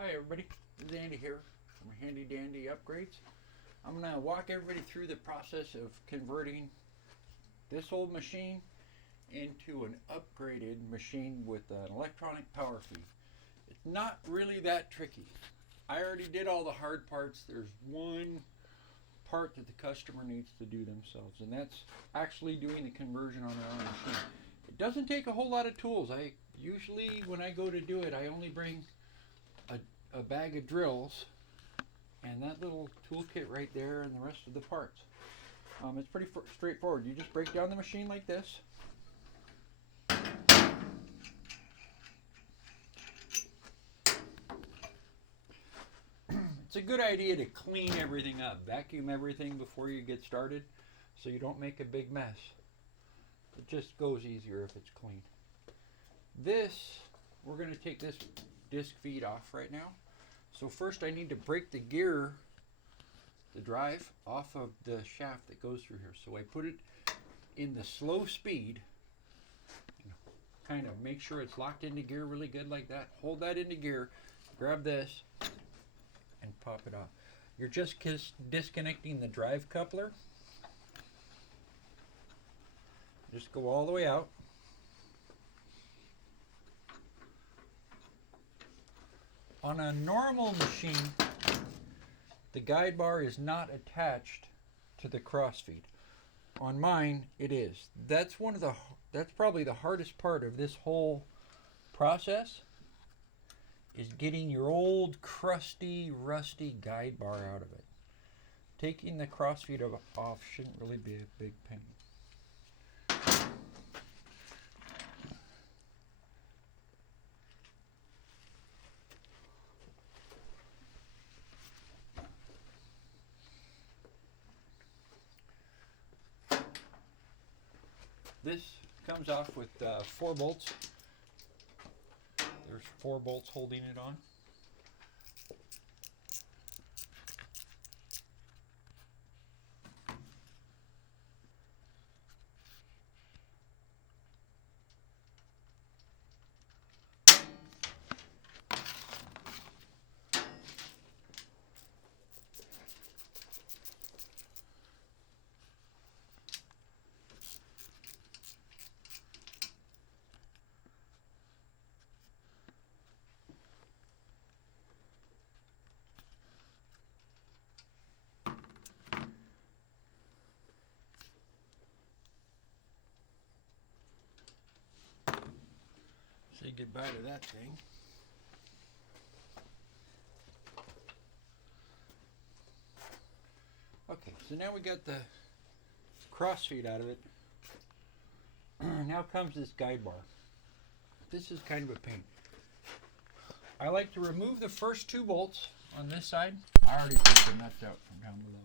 Hi everybody, this is Andy here from Handy Dandy Upgrades. I'm going to walk everybody through the process of converting this old machine into an upgraded machine with an electronic power feed. It's not really that tricky. I already did all the hard parts. There's one part that the customer needs to do themselves, and that's actually doing the conversion on their own machine. It doesn't take a whole lot of tools. I usually, when I go to do it, I only bring a bag of drills and that little toolkit right there and the rest of the parts. It's pretty straightforward. You just break down the machine like this. It's a good idea to clean everything up, vacuum everything before you get started so you don't make a big mess. It just goes easier if it's clean. We're going to take this disc feed off right now. So first I need to break the gear, the drive, off of the shaft that goes through here. So I put it in the slow speed, kind of make sure it's locked into gear really good like that. Hold that into gear, grab this, and pop it off. You're just disconnecting the drive coupler. Just go all the way out. On a normal machine, the guide bar is not attached to the crossfeed. On mine, it is. That's probably the hardest part of this whole process, is getting your old crusty, rusty guide bar out of it. Taking the crossfeed off shouldn't really be a big pain. This comes off with 4 bolts. There's 4 bolts holding it on. Say goodbye to that thing. Okay, so now we got the crossfeed out of it. Now comes this guide bar. This is kind of a pain. I like to remove the first 2 bolts on this side. I already took the nuts out from down below.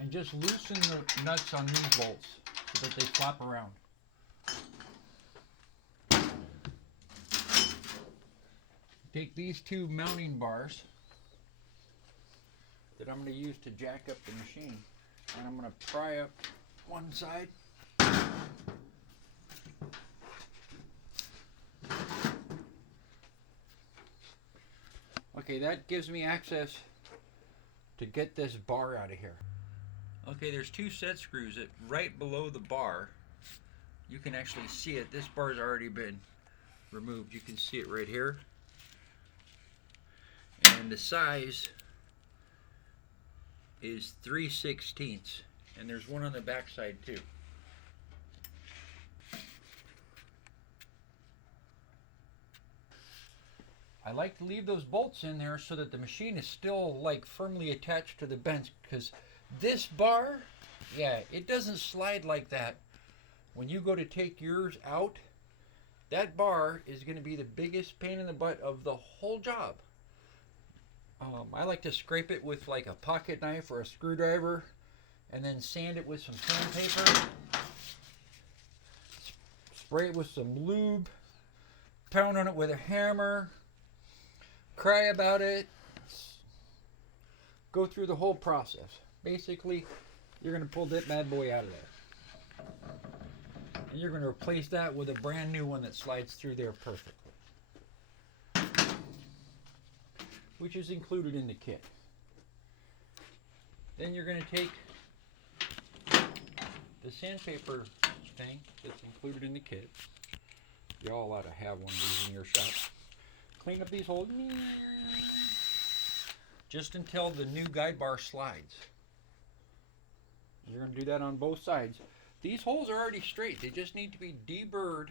And just loosen the nuts on these bolts so that they flap around. Take these 2 mounting bars that I'm going to use to jack up the machine, and I'm going to pry up one side. Okay, that gives me access to get this bar out of here. Okay, there's 2 set screws that right below the bar. You can actually see it. This bar's already been removed. You can see it right here. And the size is 3/16, and there's one on the back side too. I like to leave those bolts in there so that the machine is still like firmly attached to the bench, because this bar, yeah, it doesn't slide like that. When you go to take yours out, that bar is going to be the biggest pain in the butt of the whole job. I like to scrape it with like a pocket knife or a screwdriver, and then sand it with some sandpaper. Spray it with some lube. Pound on it with a hammer. Cry about it. Go through the whole process. Basically, you're going to pull that bad boy out of there. And you're going to replace that with a brand new one that slides through there perfectly, which is included in the kit. Then you're going to take the sandpaper thing that's included in the kit. You all ought to have one of these in your shop. Clean up these holes just until the new guide bar slides. You're going to do that on both sides. These holes are already straight. They just need to be deburred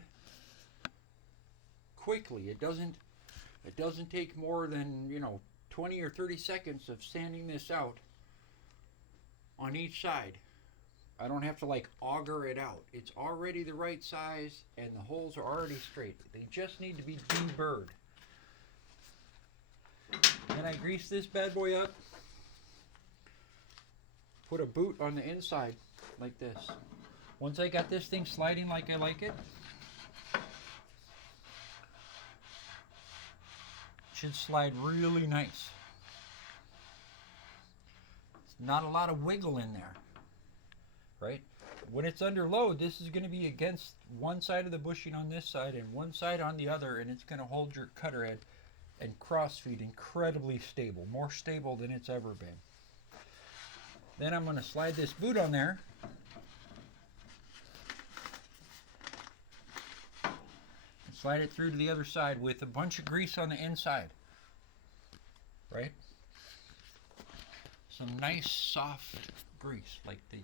quickly. It doesn't take more than 20 or 30 seconds of sanding this out on each side. I don't have to like auger it out. It's already the right size and the holes are already straight. They just need to be deburred. Then I grease this bad boy up. Put a boot on the inside like this. Once I got this thing sliding like I like it, should slide really nice. It's not a lot of wiggle in there, right? When it's under load, this is going to be against one side of the bushing on this side and one side on the other, and it's going to hold your cutter head and cross feed incredibly stable, more stable than it's ever been. Then I'm going to slide this boot on there. And slide it through to the other side with a bunch of grease on the inside. Right? Some nice soft grease, like the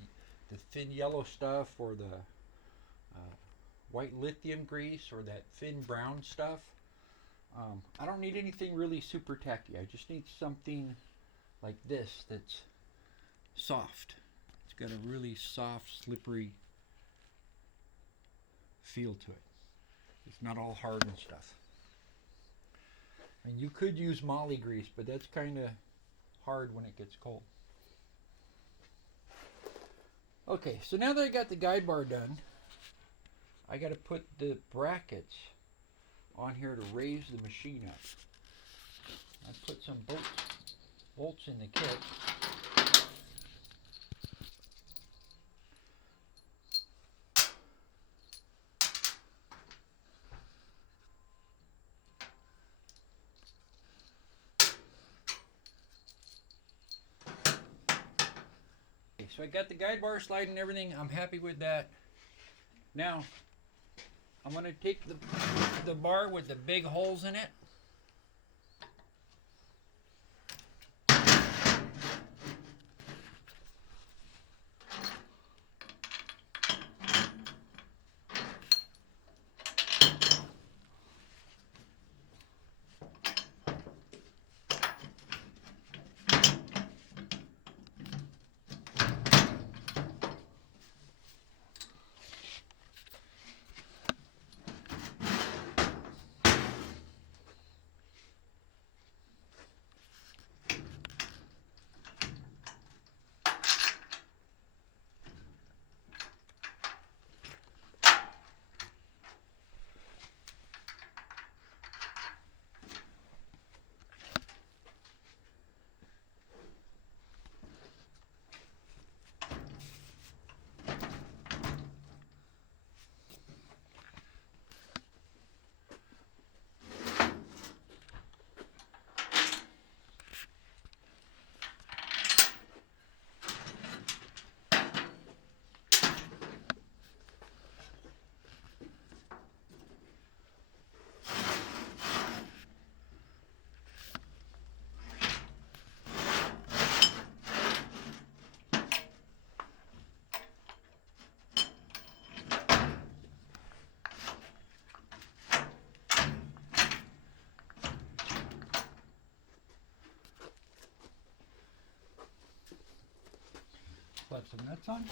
thin yellow stuff or the white lithium grease or that thin brown stuff. I don't need anything really super tacky. I just need something like this that's soft. It's got a really soft, slippery feel to it. It's not all hard and stuff. And you could use moly grease, but that's kind of hard when it gets cold. Okay, so now that I got the guide bar done, I got to put the brackets on here to raise the machine up. I put some bolts in the kit. Okay, so I got the guide bar sliding and everything. I'm happy with that. Now, I'm going to take the bar with the big holes in it. Slap some nuts on.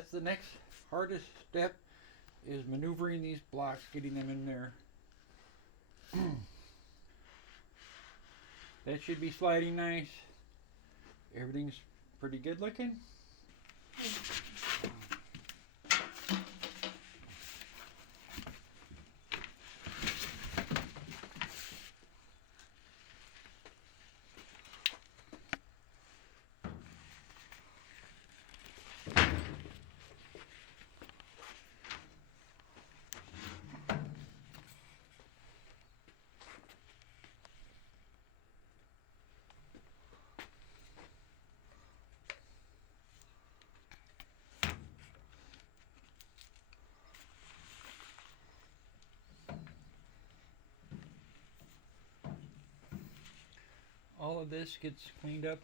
That's the next hardest step, is maneuvering these blocks, getting them in there. That should be sliding nice. Everything's pretty good looking. All of this gets cleaned up,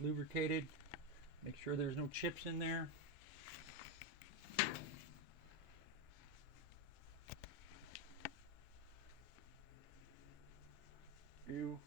lubricated, make sure there's no chips in there. Ew.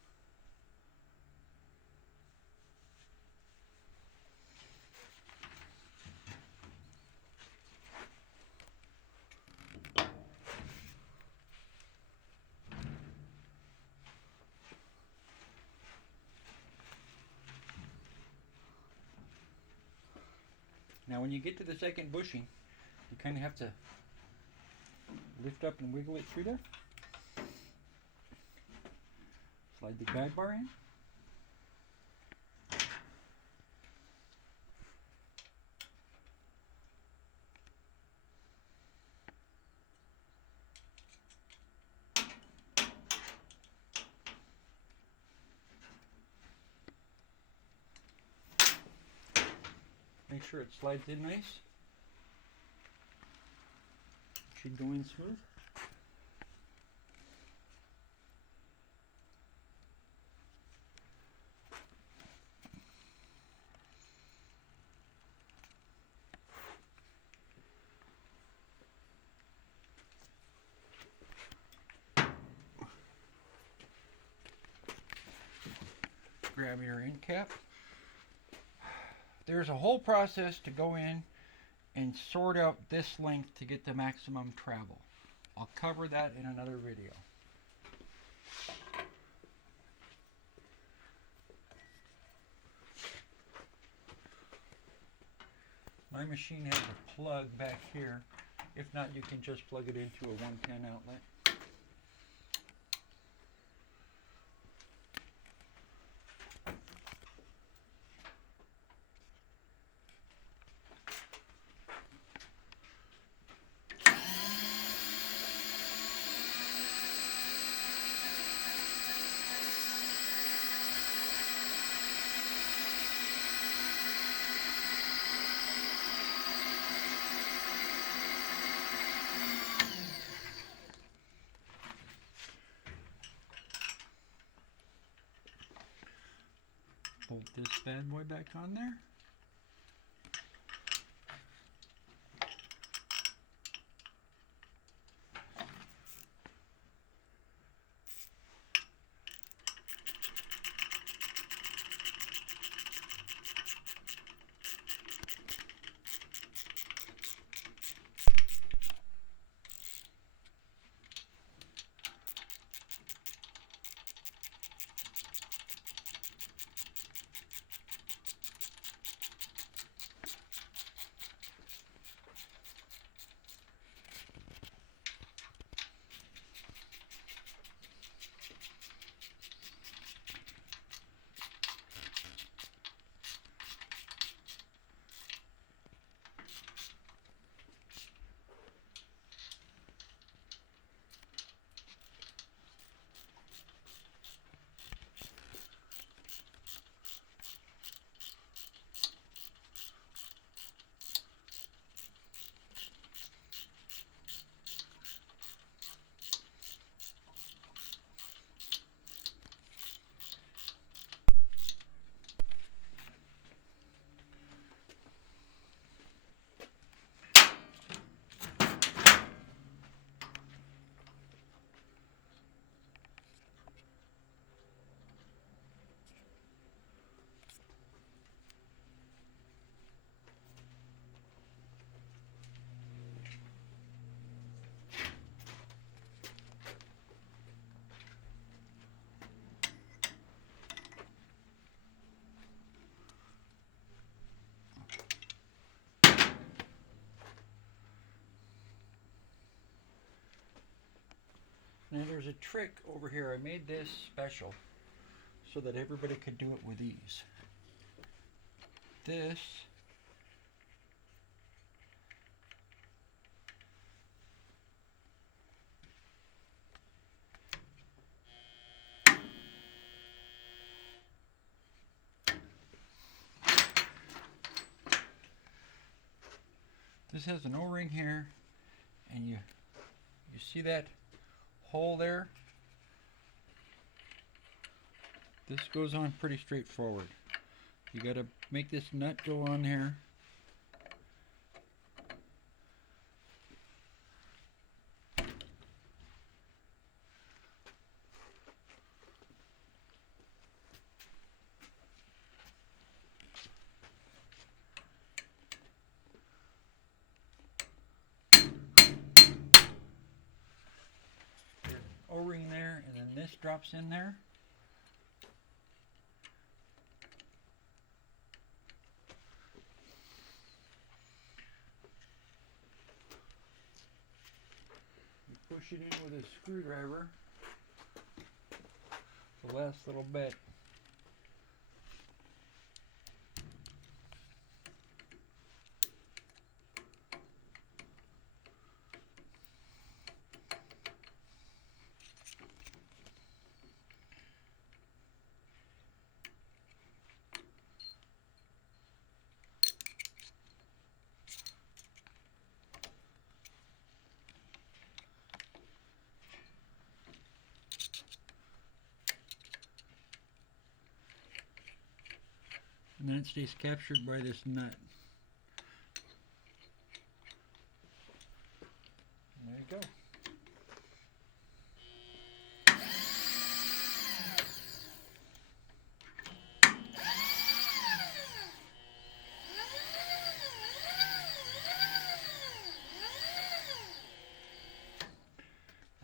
Now when you get to the second bushing, you kind of have to lift up and wiggle it through there. Slide the guide bar in. Make sure it slides in nice. Should go in smooth. Grab your end cap. There's a whole process to go in and sort out this length to get the maximum travel. I'll cover that in another video. My machine has a plug back here. If not, you can just plug it into a 110 outlet. Bolt this bad boy back on there. Now there's a trick over here. I made this special so that everybody could do it with ease. This has an O-ring here, and you see that hole there? This goes on pretty straightforward. You got to make this nut go on here. O-ring there, and then this drops in there. You push it in with a screwdriver, the last little bit. And then it stays captured by this nut. And there you go.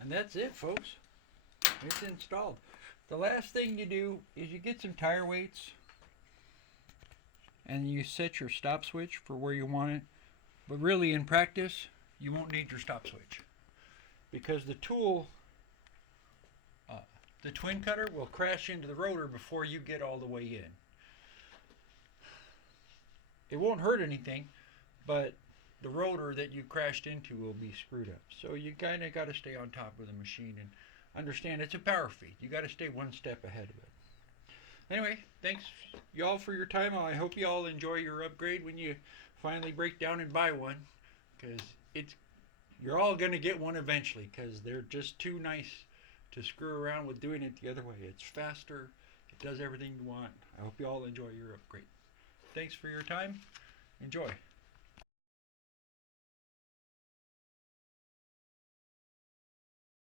And that's it, folks. It's installed. The last thing you do is you get some tire weights and you set your stop switch for where you want it. But really, in practice, you won't need your stop switch, because the tool, the twin cutter, will crash into the rotor before you get all the way in. It won't hurt anything, but the rotor that you crashed into will be screwed up. So you kind of got to stay on top of the machine and understand it's a power feed. You got to stay one step ahead of it. Anyway, thanks y'all for your time. I hope you all enjoy your upgrade when you finally break down and buy one, because you're all going to get one eventually, because they're just too nice to screw around with doing it the other way. It's faster. It does everything you want. I hope you all enjoy your upgrade. Thanks for your time. Enjoy.